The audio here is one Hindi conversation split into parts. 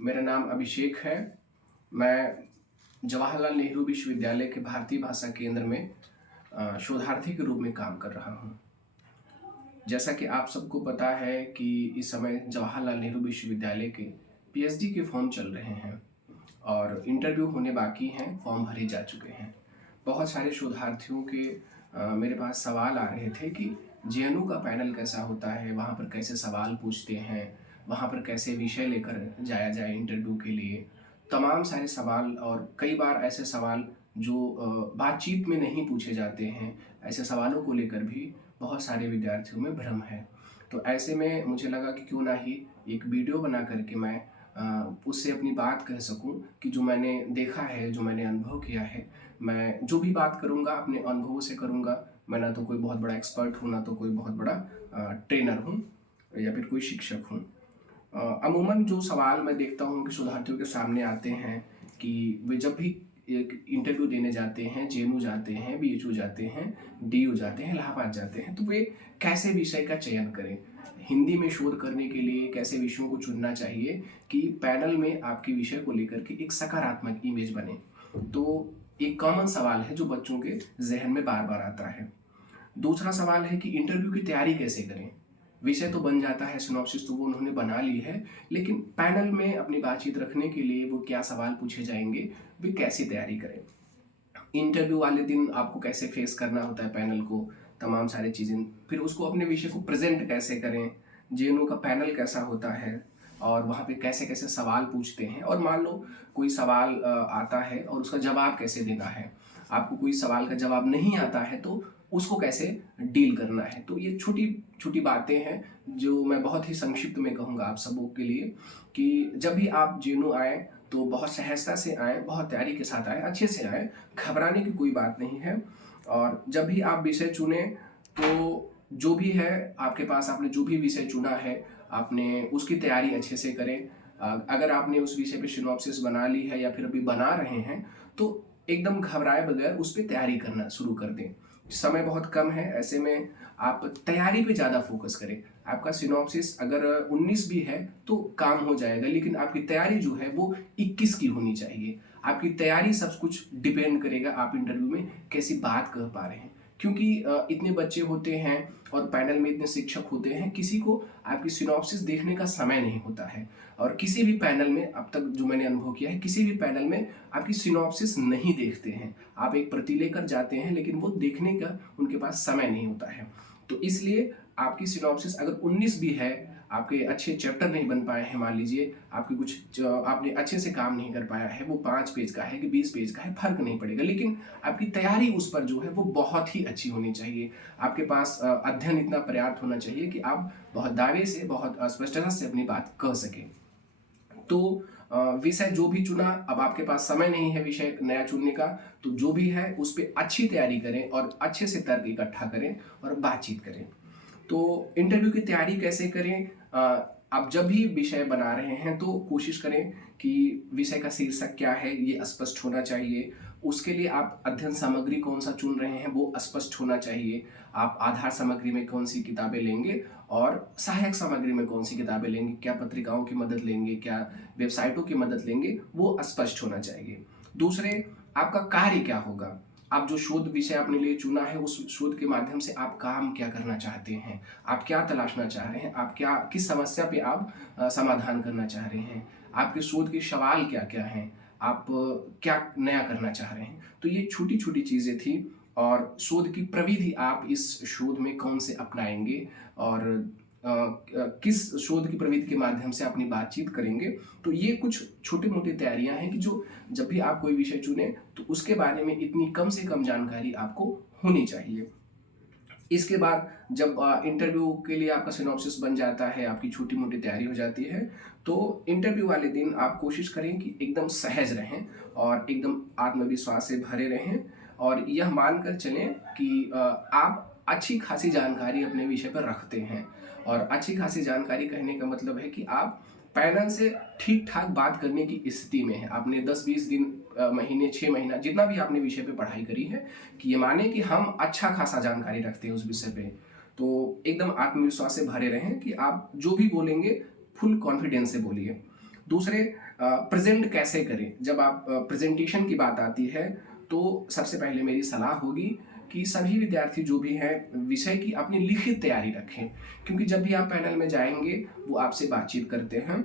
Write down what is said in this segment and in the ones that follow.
मेरा नाम अभिषेक है। मैं जवाहरलाल नेहरू विश्वविद्यालय के भारतीय भाषा केंद्र में शोधार्थी के रूप में काम कर रहा हूँ। जैसा कि आप सबको पता है कि इस समय जवाहरलाल नेहरू विश्वविद्यालय के पीएचडी के फॉर्म चल रहे हैं और इंटरव्यू होने बाकी हैं, फॉर्म भरे जा चुके हैं। बहुत सारे शोधार्थियों के मेरे पास सवाल आ रहे थे कि जेएनयू का पैनल कैसा होता है, वहाँ पर कैसे सवाल पूछते हैं, वहाँ पर कैसे विषय लेकर जाया जाए इंटरव्यू के लिए। तमाम सारे सवाल और कई बार ऐसे सवाल जो बातचीत में नहीं पूछे जाते हैं, ऐसे सवालों को लेकर भी बहुत सारे विद्यार्थियों में भ्रम है। तो ऐसे में मुझे लगा कि क्यों ना ही एक वीडियो बना करके मैं उससे अपनी बात कह सकूं कि जो मैंने देखा है, जो मैंने अनुभव किया है, मैं जो भी बात करूंगा अपने अनुभवों से करूंगा। मैं ना तो कोई बहुत बड़ा एक्सपर्ट हूं, ना तो कोई बहुत बड़ा ट्रेनर हूं या फिर कोई शिक्षक हूं। अमूमन जो सवाल मैं देखता हूं कि शोधार्थियों के सामने आते हैं कि वे जब भी एक इंटरव्यू देने जाते हैं, जेएनयू जाते हैं, बीएचयू जाते हैं, डीयू जाते हैं, इलाहाबाद जाते हैं, तो वे कैसे विषय का चयन करें, हिंदी में शोध करने के लिए कैसे विषयों को चुनना चाहिए कि पैनल में आपके विषय को लेकर के एक सकारात्मक इमेज बने। तो एक कॉमन सवाल है जो बच्चों के जहन में बार बार आता है। दूसरा सवाल है कि इंटरव्यू की तैयारी कैसे करें। विषय तो बन जाता है, सिनॉप्सिस तो वो उन्होंने बना ली है, लेकिन पैनल में अपनी बातचीत रखने के लिए वो क्या सवाल पूछे जाएंगे, वे कैसी तैयारी करें। इंटरव्यू वाले दिन आपको कैसे फेस करना होता है पैनल को, तमाम सारी चीज़ें, फिर उसको अपने विषय को प्रेजेंट कैसे करें, जेएनयू का पैनल कैसा होता है और वहाँ पे कैसे कैसे सवाल पूछते हैं, और मान लो कोई सवाल आता है और उसका जवाब कैसे देना है। आपको कोई सवाल का जवाब नहीं आता है तो उसको कैसे डील करना है। तो ये छोटी छोटी बातें हैं जो मैं बहुत ही संक्षिप्त में कहूँगा आप सबों के लिए कि जब भी आप जेएनयू आए तो बहुत सहजता से आए, बहुत तैयारी के साथ आए, अच्छे से आए, घबराने की कोई बात नहीं है। और जब भी आप विषय चुने तो जो भी है आपके पास, आपने जो भी विषय चुना है आपने उसकी तैयारी अच्छे से करें। अगर आपने उस विषय पे सिनॉप्सिस बना ली है या फिर अभी बना रहे हैं तो एकदम घबराए बगैर उस पर तैयारी करना शुरू कर दें। समय बहुत कम है, ऐसे में आप तैयारी पे ज़्यादा फोकस करें। आपका सिनॉप्सिस अगर 19 भी है तो काम हो जाएगा, लेकिन आपकी तैयारी जो है वो 21 की होनी चाहिए। आपकी तैयारी सब कुछ डिपेंड करेगा आप इंटरव्यू में कैसी बात कह पा रहे हैं, क्योंकि इतने बच्चे होते हैं और पैनल में इतने शिक्षक होते हैं, किसी को आपकी सिनॉप्सिस देखने का समय नहीं होता है। और किसी भी पैनल में अब तक जो मैंने अनुभव किया है, किसी भी पैनल में आपकी सिनॉप्सिस नहीं देखते हैं। आप एक प्रति लेकर जाते हैं लेकिन वो देखने का उनके पास समय नहीं होता है। तो इसलिए आपकी सिनॉप्सिस अगर 19 भी है, आपके अच्छे चैप्टर नहीं बन पाए हैं, मान लीजिए आपके कुछ आपने अच्छे से काम नहीं कर पाया है, वो 5 पेज का है कि 20 पेज का है, फर्क नहीं पड़ेगा, लेकिन आपकी तैयारी उस पर जो है वो बहुत ही अच्छी होनी चाहिए। आपके पास अध्ययन इतना पर्याप्त होना चाहिए कि आप बहुत दावे से, बहुत स्पष्टता से अपनी बात कह सकें। तो विषय जो भी चुना, अब आपके पास समय नहीं है विषय नया चुनने का, तो जो भी है उस पर अच्छी तैयारी करें और अच्छे से तर्क इकट्ठा करें और बातचीत करें। तो इंटरव्यू की तैयारी कैसे करें? आप जब भी विषय बना रहे हैं तो कोशिश करें कि विषय का शीर्षक क्या है ये स्पष्ट होना चाहिए। उसके लिए आप अध्ययन सामग्री कौन सा चुन रहे हैं वो स्पष्ट होना चाहिए। आप आधार सामग्री में कौन सी किताबें लेंगे और सहायक सामग्री में कौन सी किताबें लेंगे, क्या पत्रिकाओं की मदद लेंगे, क्या वेबसाइटों की मदद लेंगे, वो स्पष्ट होना चाहिए। दूसरे, आपका कार्य क्या होगा। आप जो शोध विषय अपने लिए चुना है उस शोध के माध्यम से आप काम क्या करना चाहते हैं, आप क्या तलाशना चाह रहे हैं, आप क्या किस समस्या पे आप समाधान करना चाह रहे हैं, आपके शोध के सवाल क्या क्या हैं, आप क्या नया करना चाह रहे हैं। तो ये छोटी छोटी चीज़ें थी। और शोध की प्रविधि आप इस शोध में कौन से अपनाएंगे और किस शोध की प्रविधि के माध्यम से अपनी बातचीत करेंगे। तो ये कुछ छोटी मोटी तैयारियां हैं कि जो जब भी आप कोई विषय चुने तो उसके बारे में इतनी कम से कम जानकारी आपको होनी चाहिए। इसके बाद जब इंटरव्यू के लिए आपका सिनॉप्सिस बन जाता है, आपकी छोटी मोटी तैयारी हो जाती है, तो इंटरव्यू वाले दिन आप कोशिश करें कि एकदम सहज रहें और एकदम आत्मविश्वास से भरे रहें और यह मानकर चलें कि आप अच्छी खासी जानकारी अपने विषय पर रखते हैं। और अच्छी खासी जानकारी कहने का मतलब है कि आप पैनल से ठीक ठाक बात करने की स्थिति में है। आपने 10-20 दिन, महीने, 6 महीना, जितना भी आपने विषय पे पढ़ाई करी है, कि ये माने कि हम अच्छा खासा जानकारी रखते हैं उस विषय पे। तो एकदम आत्मविश्वास से भरे रहें कि आप जो भी बोलेंगे फुल कॉन्फिडेंस से बोलिए। दूसरे प्रेजेंट कैसे करें। जब आप प्रेजेंटेशन की बात आती है तो सबसे पहले मेरी सलाह होगी कि सभी विद्यार्थी जो भी हैं विषय की अपनी लिखित तैयारी रखें, क्योंकि जब भी आप पैनल में जाएंगे वो आपसे बातचीत करते हैं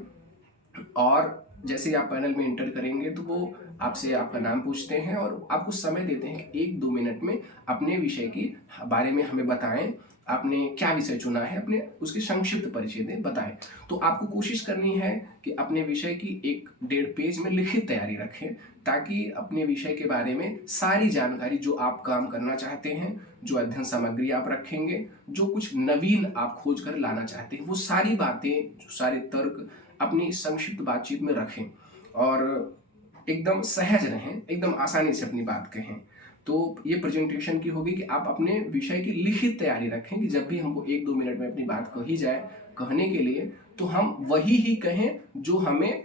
और जैसे ही आप पैनल में एंटर करेंगे तो वो आपसे आपका नाम पूछते हैं और आपको समय देते हैं कि 1-2 मिनट में अपने विषय की बारे में हमें बताएं, आपने क्या विषय चुना है, अपने उसकी संक्षिप्त परिचय दें, बताएं। तो आपको कोशिश करनी है कि अपने विषय की 1-1.5 पेज में लिखित तैयारी रखें, ताकि अपने विषय के बारे में सारी जानकारी जो आप काम करना चाहते हैं, जो अध्ययन सामग्री आप रखेंगे, जो कुछ नवीन आप खोज कर लाना चाहते हैं, वो सारी बातें, जो सारे तर्क अपनी संक्षिप्त बातचीत में रखें और एकदम सहज रहें, एकदम आसानी से अपनी बात कहें। तो ये प्रेजेंटेशन की होगी कि आप अपने विषय की लिखित तैयारी रखें कि जब भी हमको 1-2 मिनट में अपनी बात कही जाए कहने के लिए, तो हम वही ही कहें जो हमें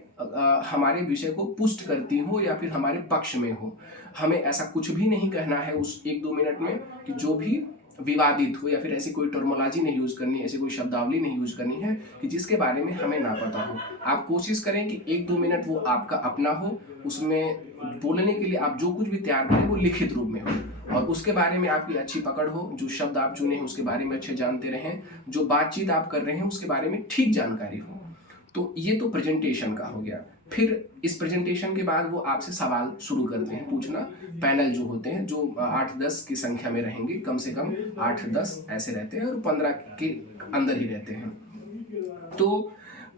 हमारे विषय को पुष्ट करती हो या फिर हमारे पक्ष में हो। हमें ऐसा कुछ भी नहीं कहना है उस 1-2 मिनट में कि जो भी विवादित हो, या फिर ऐसी कोई टर्मोलॉजी नहीं यूज करनी, ऐसी कोई शब्दावली नहीं यूज करनी है कि जिसके बारे में हमें ना पता हो। आप कोशिश करें कि 1-2 मिनट वो आपका अपना हो, उसमें बोलने के लिए आप जो कुछ भी तैयार करें वो लिखित रूप में हो और उसके बारे में आपकी अच्छी पकड़ हो, जो शब्द आप चुने हैं उसके बारे में अच्छे जानते रहें, जो बातचीत आप कर रहे हैं उसके बारे में ठीक जानकारी हो। तो ये तो प्रेजेंटेशन का हो गया। फिर इस प्रेजेंटेशन के बाद वो आपसे सवाल शुरू करते हैं पूछना। पैनल जो होते हैं, जो 8-10 की संख्या में रहेंगे, कम से कम 8-10 ऐसे रहते हैं और 15 के अंदर ही रहते हैं।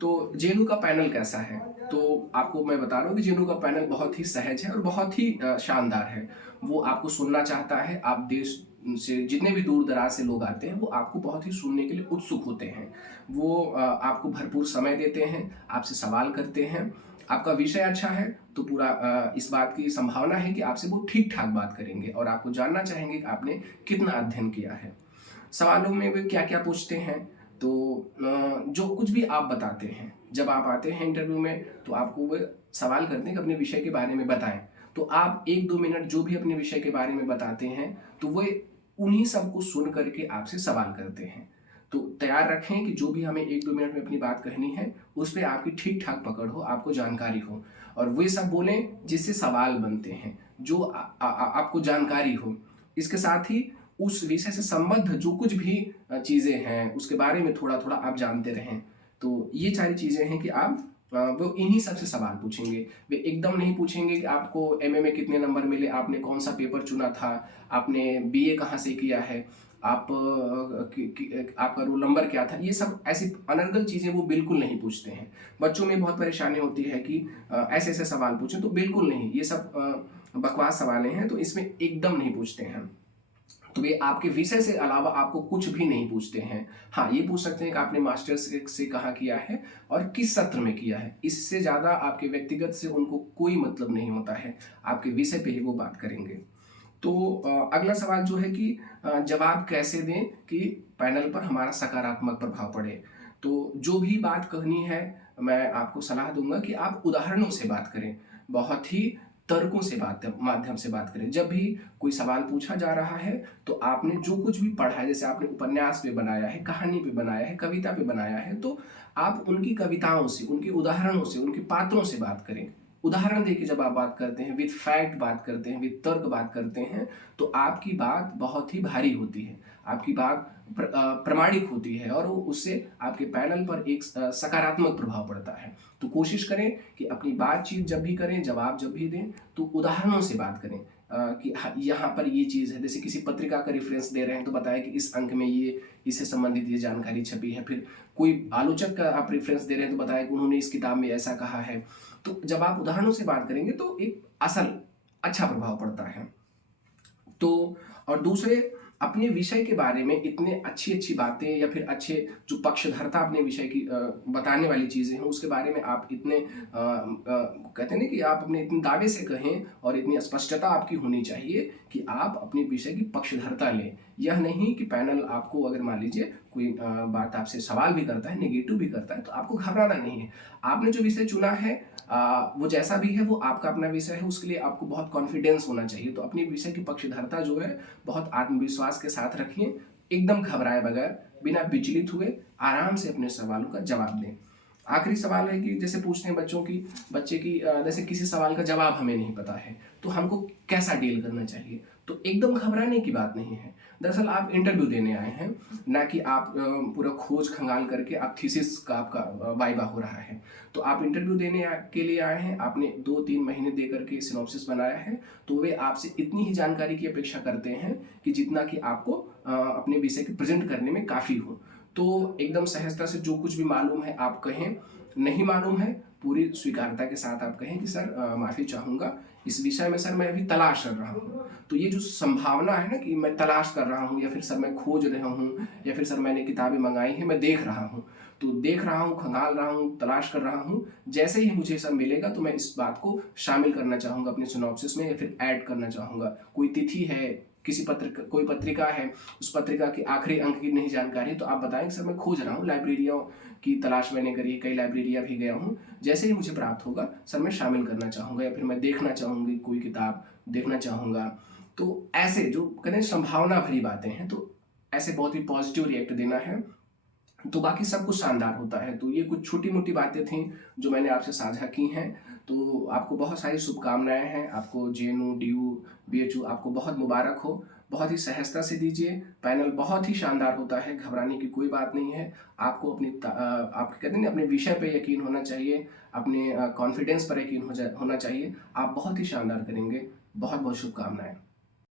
तो जेनू का पैनल कैसा है, तो आपको मैं बता रहा हूँ कि जेनू का पैनल बहुत ही सहज है और बहुत ही शानदार है। वो आपको सुनना चाहता है। आप देश से जितने भी दूर दराज से लोग आते हैं वो आपको बहुत ही सुनने के लिए उत्सुक होते हैं। वो आपको भरपूर समय देते हैं, आपसे सवाल करते हैं। आपका विषय अच्छा है तो पूरा इस बात की संभावना है कि आपसे वो ठीक ठाक बात करेंगे और आपको जानना चाहेंगे कि आपने कितना अध्ययन किया है। सवालों में वे क्या क्या पूछते हैं, तो जो कुछ भी आप बताते हैं, जब आप आते हैं इंटरव्यू में तो आपको वे सवाल करते हैं कि अपने विषय के बारे में बताएं। तो आप 1-2 मिनट जो भी अपने विषय के बारे में बताते हैं तो वे उन्हीं सबको सुन करके आपसे सवाल करते हैं। तो तैयार रखें कि जो भी हमें 1-2 मिनट में अपनी बात कहनी है उस पर आपकी ठीक ठाक पकड़ हो, आपको जानकारी हो और वे सब बोलें जिससे सवाल बनते हैं, जो आपको जानकारी हो। इसके साथ ही उस विषय से संबद्ध जो कुछ भी चीज़ें हैं उसके बारे में थोड़ा थोड़ा आप जानते रहें। तो ये सारी चीज़ें हैं कि आप वो इन्हीं सब से सवाल पूछेंगे। वे एकदम नहीं पूछेंगे कि आपको एमए में कितने नंबर मिले, आपने कौन सा पेपर चुना था, आपने बीए कहाँ से किया है, आपका रोल नंबर क्या था। ये सब ऐसी अनर्गल चीज़ें वो बिल्कुल नहीं पूछते हैं। बच्चों में बहुत परेशानी होती है कि ऐसे ऐसे सवाल पूछें, तो बिल्कुल नहीं, ये सब बकवास सवालें हैं, तो इसमें एकदम नहीं पूछते हैं। तो वे आपके विषय से अलावा आपको कुछ भी नहीं पूछते हैं। हाँ, ये पूछ सकते हैं कि आपने मास्टर्स से कहाँ किया है और किस सत्र में किया है। इससे ज़्यादा आपके व्यक्तिगत से उनको कोई मतलब नहीं होता है, आपके विषय पे ही वो बात करेंगे। तो अगला सवाल जो है कि जवाब कैसे दें कि पैनल पर हमारा सकारात्मक प्रभाव पड़े। तो जो भी बात कहनी है मैं आपको सलाह दूंगा कि आप उदाहरणों से बात करें, बहुत ही तर्कों से माध्यम से बात करें। जब भी कोई सवाल पूछा जा रहा है तो आपने जो कुछ भी पढ़ा है, जैसे आपने उपन्यास पे बनाया है, कहानी पे बनाया है, कविता पे बनाया है, तो आप उनकी कविताओं से, उनके उदाहरणों से, उनके पात्रों से बात करें। उदाहरण देके जब आप बात करते हैं, विद फैक्ट बात करते हैं, विद तर्क बात करते हैं, तो आपकी बात बहुत ही भारी होती है, आपकी बात प्रमाणिक होती है और वो उससे आपके पैनल पर एक सकारात्मक प्रभाव पड़ता है। तो कोशिश करें कि अपनी बातचीत जब भी करें, जवाब जब भी दें, तो उदाहरणों से बात करें कि यहाँ पर ये चीज़ है। जैसे किसी पत्रिका का रेफरेंस दे रहे हैं तो बताएं कि इस अंक में ये इससे संबंधित ये जानकारी छपी है। फिर कोई आलोचक का आप रेफरेंस दे रहे हैं तो बताएं कि उन्होंने इस किताब में ऐसा कहा है। तो जब आप उदाहरणों से बात करेंगे तो एक असल अच्छा प्रभाव पड़ता है। तो और दूसरे, अपने विषय के बारे में इतने अच्छी अच्छी बातें या फिर अच्छे जो पक्षधरता अपने विषय की बताने वाली चीज़ें हैं उसके बारे में आप इतने कहते हैं ना कि आप अपने इतने दावे से कहें और इतनी स्पष्टता आपकी होनी चाहिए कि आप अपने विषय की पक्षधरता लें। यह नहीं कि पैनल आपको, अगर मान लीजिए कोई बात आपसे सवाल भी करता है, नेगेटिव भी करता है, तो आपको घबराना नहीं है। आपने जो विषय चुना है वो जैसा भी है वो आपका अपना विषय है, उसके लिए आपको बहुत कॉन्फिडेंस होना चाहिए। तो अपनी विषय की पक्षधरता जो है बहुत आत्मविश्वास के साथ रखिए, एकदम घबराए बगैर, बिना विचलित हुए आराम से अपने सवालों का जवाब दें। आखिरी सवाल है कि जैसे पूछते हैं बच्चे की जैसे किसी सवाल का जवाब हमें नहीं पता है, तो हमको कैसा डील करना चाहिए? तो एकदम घबराने की बात नहीं है। दरअसल आप इंटरव्यू देने आए हैं, ना कि आप पूरा खोज खंगाल करके आप थीसिस का आपका वाइवा हो रहा है। तो आप इंटरव्यू देने के लिए आए हैं, आपने 2-3 महीने दे करके सिनॉप्सिस बनाया है, तो वे आपसे इतनी ही जानकारी की अपेक्षा करते हैं कि जितना कि आपको अपने विषय के प्रेज़ेंट करने में काफ़ी हो। तो एकदम सहजता से जो कुछ भी मालूम है आप कहें, नहीं मालूम है पूरी स्वीकार्यता के साथ आप कहें कि सर माफ़ी चाहूँगा, इस विषय में सर मैं अभी तलाश कर रहा हूँ। तो ये जो संभावना है ना कि मैं तलाश कर रहा हूँ या फिर सर मैं खोज रहा हूँ या फिर सर मैंने किताबें मंगाई हैं, मैं देख रहा हूँ। तो देख रहा हूँ, खंगाल रहा हूँ, तलाश कर रहा हूँ। जैसे ही मुझे सर मिलेगा तो मैं इस बात को शामिल करना चाहूँगा अपने सिनॉप्सिस में या फिर ऐड करना चाहूँगा। कोई तिथि है, कोई पत्रिका है, उस पत्रिका के आखिरी अंक की नहीं जानकारी तो आप बताएँ कि सर मैं खोज रहा हूँ, लाइब्रेरियों की तलाश मैंने करी है, कई लाइब्रेरियाँ भी गया हूँ। जैसे ही मुझे प्राप्त होगा सर मैं शामिल करना चाहूँगा या फिर मैं देखना चाहूँगी कोई किताब देखना चाहूँगा। तो ऐसे जो कहते हैं संभावना भरी बातें हैं, तो ऐसे बहुत ही पॉजिटिव रिएक्ट देना है, तो बाकी सब कुछ शानदार होता है। तो ये कुछ छोटी-मोटी बातें थी जो मैंने आपसे साझा की हैं। तो आपको बहुत सारी शुभकामनाएँ हैं। आपको जेएनयू, डीयू, बीएचयू आपको बहुत मुबारक हो। बहुत ही सहजता से दीजिए। पैनल बहुत ही शानदार होता है, घबराने की कोई बात नहीं है। आपको आप कहते हैं ना अपने विषय पे यकीन होना चाहिए, अपने कॉन्फिडेंस पर यकीन होना चाहिए। आप बहुत ही शानदार करेंगे। बहुत-बहुत शुभकामनाएँ।